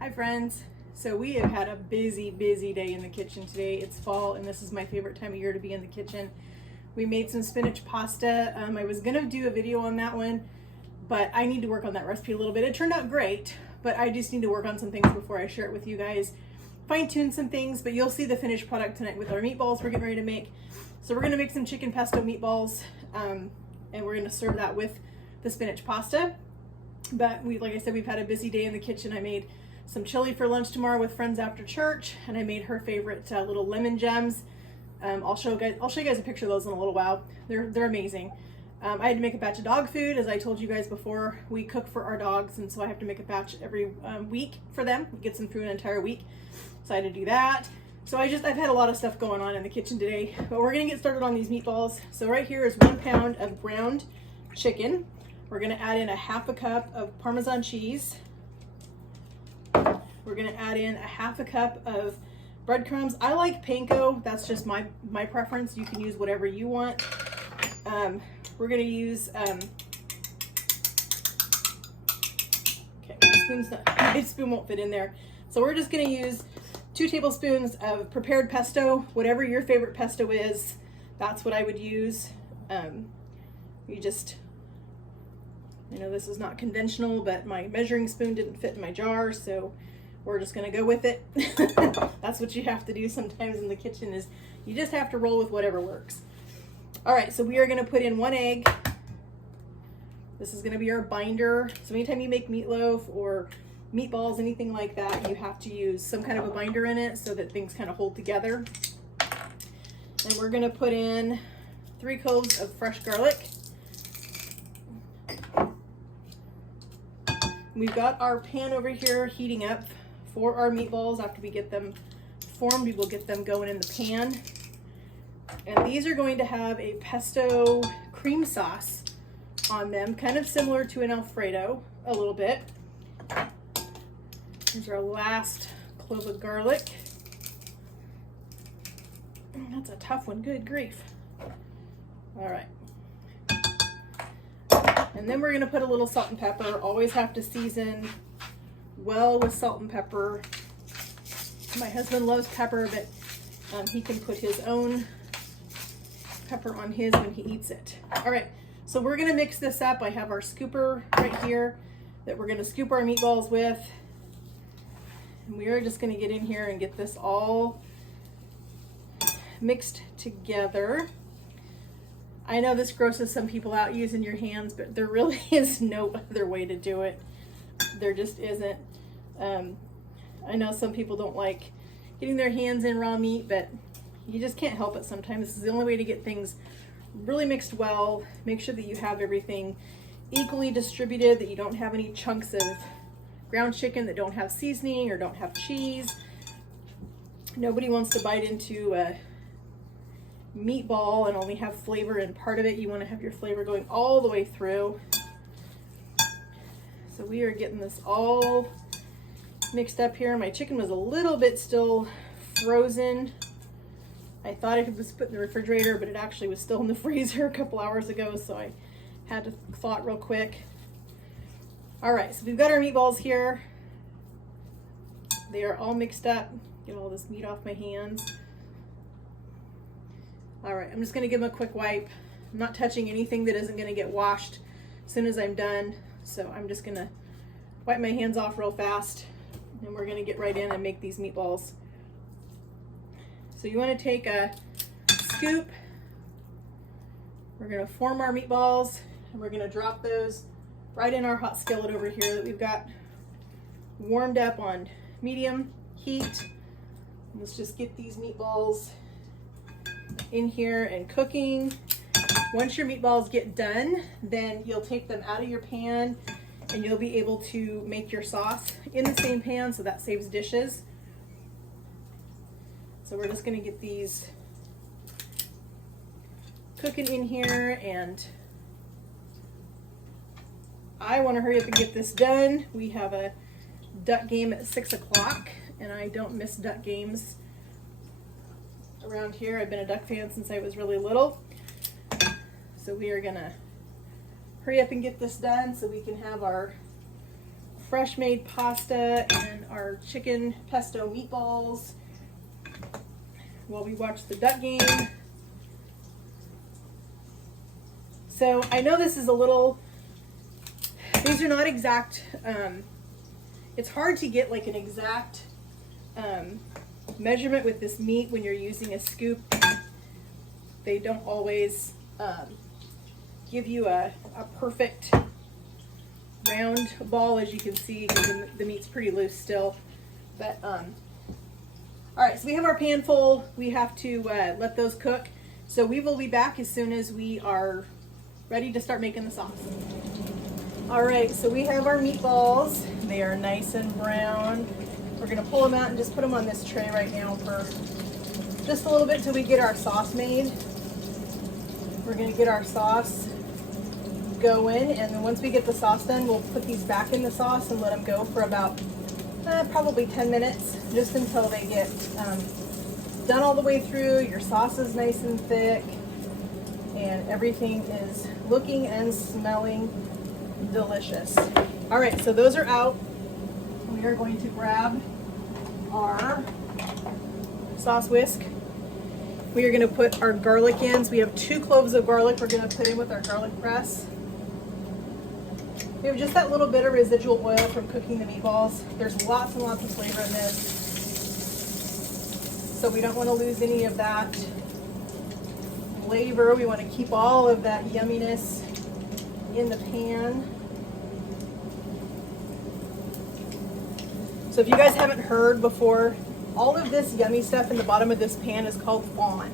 Hi friends. So we have had a busy day in the kitchen today. It's fall and this is my favorite time of year to be in the kitchen. We made some spinach pasta. I was gonna do a video on that one, but I need to work on that recipe a little bit. It turned out great, but I just need to work on some things before I share it with you guys. Fine tune some things, but you'll see the finished product tonight with our meatballs we're getting ready to make. So we're gonna make some chicken pesto meatballs and we're gonna serve that with the spinach pasta. But like I said, we've had a busy day in the kitchen. I made some chili for lunch tomorrow with friends after church, and I made her favorite little lemon gems. I'll show you guys a picture of those in a little while. They're amazing. I had to make a batch of dog food, as I told you guys before. We cook for our dogs, and so I have to make a batch every week for them. It gets them through an entire week, so I had to do that. So I've had a lot of stuff going on in the kitchen today, but we're gonna get started on these meatballs. So right here is 1 pound of ground chicken. We're gonna add in a ½ cup of Parmesan cheese. We're gonna add in a ½ cup of breadcrumbs. I like panko, that's just my preference. You can use whatever you want. We're gonna use, my spoon won't fit in there. So we're just gonna use 2 tablespoons of prepared pesto. Whatever your favorite pesto is, that's what I would use. I know this is not conventional, but my measuring spoon didn't fit in my jar, so we're just gonna go with it. That's what you have to do sometimes in the kitchen, is you just have to roll with whatever works. All right, so we are gonna put in 1 egg. This is gonna be our binder. So anytime you make meatloaf or meatballs, anything like that, you have to use some kind of a binder in it so that things kind of hold together. And we're gonna put in 3 cloves of fresh garlic. We've got our pan over here heating up for our meatballs. After we get them formed, we will get them going in the pan. And these are going to have a pesto cream sauce on them, kind of similar to an Alfredo a little bit. Here's our last clove of garlic. That's a tough one, good grief. All right. And then we're gonna put a little salt and pepper. Always have to season well with salt and pepper. My husband loves pepper, but he can put his own pepper on his when he eats it. All right, so we're gonna mix this up. I have our scooper right here that we're gonna scoop our meatballs with. And we are just gonna get in here and get this all mixed together. I know this grosses some people out using your hands, but there really is no other way to do it. There just isn't. I know some people don't like getting their hands in raw meat, but you just can't help it sometimes. This is the only way to get things really mixed well. Make sure that you have everything equally distributed, that you don't have any chunks of ground chicken that don't have seasoning or don't have cheese. Nobody wants to bite into a meatball and only have flavor in part of it. You want to have your flavor going all the way through. So we are getting this all mixed up here. My chicken was a little bit still frozen. I thought it was put in the refrigerator, but it actually was still in the freezer a couple hours ago, so I had to thaw it real quick. All right, so we've got our meatballs here. They are all mixed up. Get all this meat off my hands. All right, I'm just gonna give them a quick wipe. I'm not touching anything that isn't gonna get washed as soon as I'm done. So I'm just gonna wipe my hands off real fast, and we're gonna get right in and make these meatballs. So you wanna take a scoop. We're gonna form our meatballs, and we're gonna drop those right in our hot skillet over here that we've got warmed up on medium heat. Let's just get these meatballs in here and cooking. Once your meatballs get done, then you'll take them out of your pan and you'll be able to make your sauce in the same pan, so that saves dishes. So we're just gonna get these cooking in here, and I wanna hurry up and get this done. We have a duck game at 6 o'clock, and I don't miss duck games around here. I've been a duck fan since I was really little. So we are gonna hurry up and get this done so we can have our fresh made pasta and our chicken pesto meatballs while we watch the Duck game. So I know this is a little, these are not exact, it's hard to get like an exact measurement with this meat when you're using a scoop. They don't always give you a perfect round ball, as you can see, because the meat's pretty loose still. But all right, so we have our pan full. We have to let those cook. So we will be back as soon as we are ready to start making the sauce. All right, so we have our meatballs. They are nice and brown. We're gonna pull them out and just put them on this tray right now for just a little bit till we get our sauce made. We're gonna get our sauce going, and then once we get the sauce done, we'll put these back in the sauce and let them go for about probably 10 minutes, just until they get done all the way through. Your sauce is nice and thick, and everything is looking and smelling delicious. All right, so those are out. We are going to grab our sauce whisk. We are going to put our garlic in. So we have 2 cloves of garlic we're going to put in with our garlic press. We have just that little bit of residual oil from cooking the meatballs. There's lots and lots of flavor in this, so we don't want to lose any of that flavor. We want to keep all of that yumminess in the pan. So if you guys haven't heard before, all of this yummy stuff in the bottom of this pan is called fond.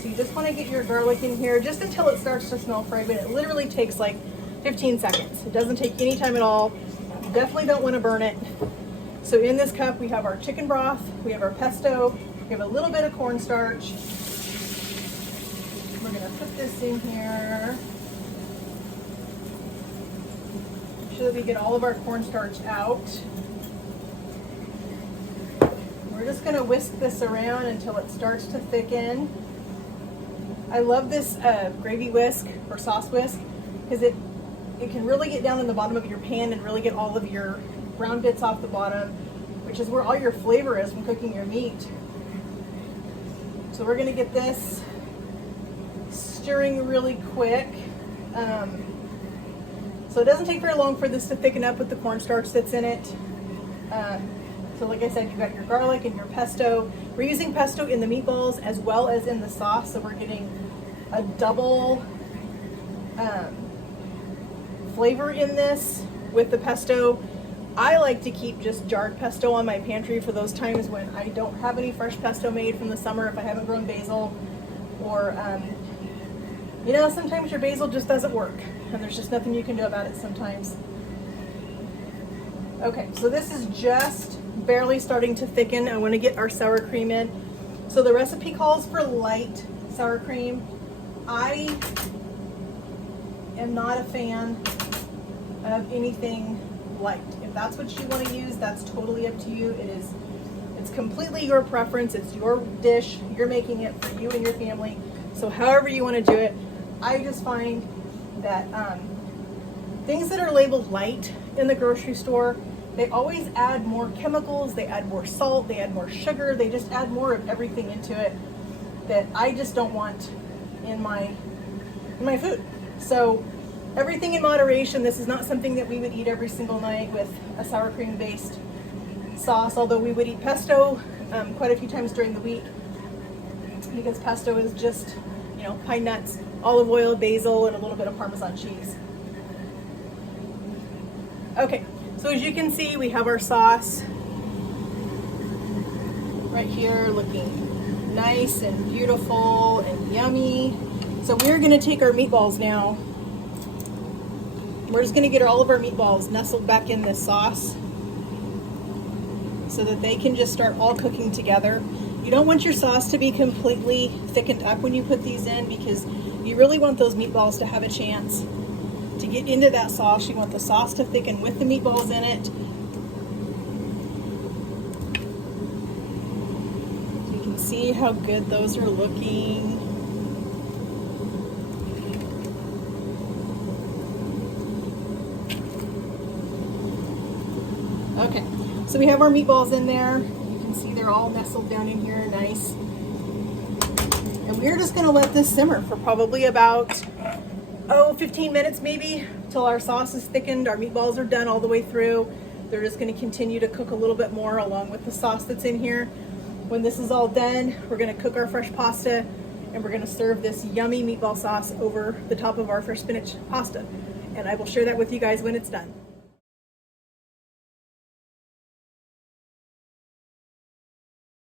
So you just want to get your garlic in here just until it starts to smell fragrant. It literally takes like 15 seconds. It doesn't take any time at all. You definitely don't want to burn it. So in this cup we have our chicken broth, we have our pesto, we have a little bit of cornstarch. We're going to put this in here. Make sure that we get all of our cornstarch out. We're just going to whisk this around until it starts to thicken. I love this gravy whisk or sauce whisk because it can really get down in the bottom of your pan and really get all of your brown bits off the bottom, which is where all your flavor is from cooking your meat. So we're going to get this stirring really quick. So it doesn't take very long for this to thicken up with the cornstarch that's in it. So like I said, you've got your garlic and your pesto. We're using pesto in the meatballs as well as in the sauce, so we're getting a double flavor in this with the pesto. I like to keep just jarred pesto on my pantry for those times when I don't have any fresh pesto made from the summer, if I haven't grown basil, or you know, sometimes your basil just doesn't work and there's just nothing you can do about it sometimes. Okay, so this is just barely starting to thicken. I want to get our sour cream in. So the recipe calls for light sour cream. I am not a fan of anything light. If that's what you want to use, that's totally up to you. It's completely your preference. It's your dish. You're making it for you and your family. So however you want to do it. I just find that things that are labeled light in the grocery store, they always add more chemicals, they add more salt, they add more sugar, they just add more of everything into it that I just don't want in my food. So everything in moderation. This is not something that we would eat every single night with a sour cream based sauce, although we would eat pesto quite a few times during the week, because pesto is just, you know, pine nuts, olive oil, basil, and a little bit of Parmesan cheese. Okay, so as you can see, we have our sauce right here looking nice and beautiful and yummy. So we're gonna take our meatballs now. We're just gonna get all of our meatballs nestled back in this sauce so that they can just start all cooking together. You don't want your sauce to be completely thickened up when you put these in, because you really want those meatballs to have a chance to get into that sauce. You want the sauce to thicken with the meatballs in it. So you can see how good those are looking. So we have our meatballs in there. You can see they're all nestled down in here, nice. And we're just gonna let this simmer for probably about, 15 minutes maybe, till our sauce is thickened. Our meatballs are done all the way through. They're just gonna continue to cook a little bit more along with the sauce that's in here. When this is all done, we're gonna cook our fresh pasta and we're gonna serve this yummy meatball sauce over the top of our fresh spinach pasta. And I will share that with you guys when it's done.